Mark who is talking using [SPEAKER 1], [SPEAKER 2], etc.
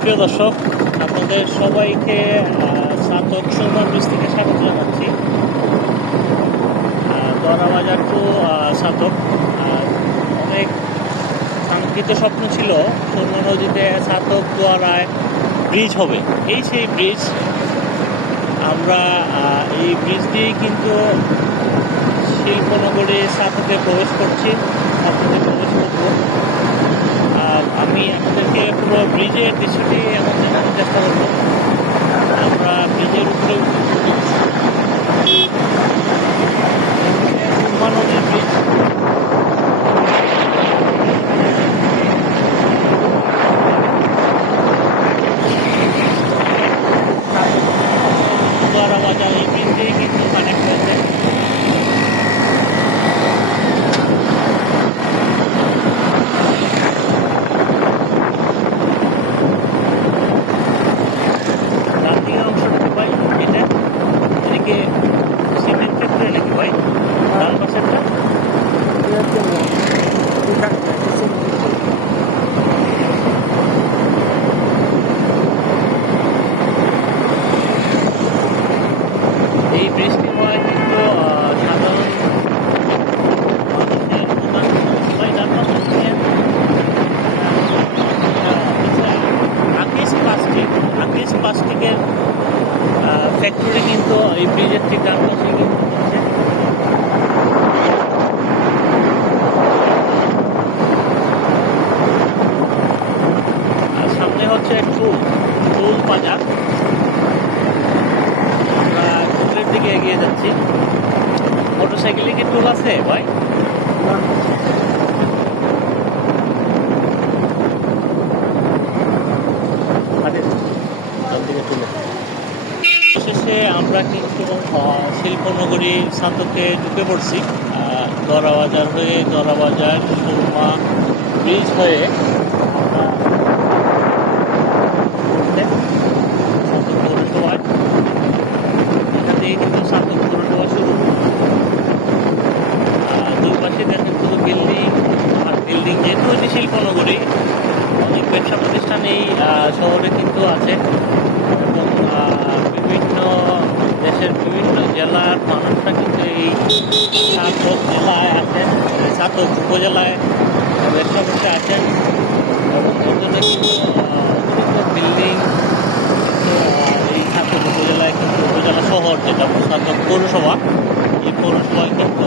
[SPEAKER 1] প্রিয় দর্শক, আপনাদের সবাইকে স্নাতক সৌমা ব্রিজ থেকে স্বাগত জানাচ্ছি। দরা বাজার টু স্নাতক অনেক কাঙ্ক্ষিত স্বপ্ন ছিল সুরমা নদীতে স্নাতক দোয়ারায় ব্রিজ হবে। এই সেই ব্রিজ, আমরা এই ব্রিজ দিয়েই কিন্তু শিল্পনগরী স্নাতকে প্রবেশ করছি। স্নাতকে প্রবেশ করব। পুরো ব্রিজের দৃশ্যটি এখন দেখানোর চেষ্টা করবো এই বৃষ্টি হয় কিন্তু সাধারণ নিয়ে প্লাস্টিক আকিস প্লাস্টিকের ফ্যাক্টরি কিন্তু এই ব্রিজের ঠিক যাচ্ছি। মোটরসাইকেলে কি টুল আছে ভাই? হাতে ডান দিকে টুলে শেষে আমরা কিন্তু শিল্পনগরী স্নাতকে ঢুকে পড়ছি। দরাবাজার হয়ে দরাবাজার সুরমা ব্রিজ হয়ে আমরা ঘুরতে স্নাতক পৌরসভায় এখান থেকে কিন্তু স্নাতক পৌরসভা শুরু আহ, দুই পাশে দেখেন শুধু বিল্ডিং আর বিল্ডিং যেহেতু এটি শিল্পনগরী অনেক ব্যবসা প্রতিষ্ঠান এই শহরে কিন্তু আছে এবং বিভিন্ন দেশের বিভিন্ন জেলার মানুষরা কিন্তু এই সাতক জেলায় আছেন সাতক উপজেলায় ব্যবসা করতে আছেন এবং মধ্যে কিন্তু বিল্ডিং এই সাতক উপজেলায় কিন্তু উপজেলা শহর যেটা সাতক পৌরসভা, এই পৌরসভায় কিন্তু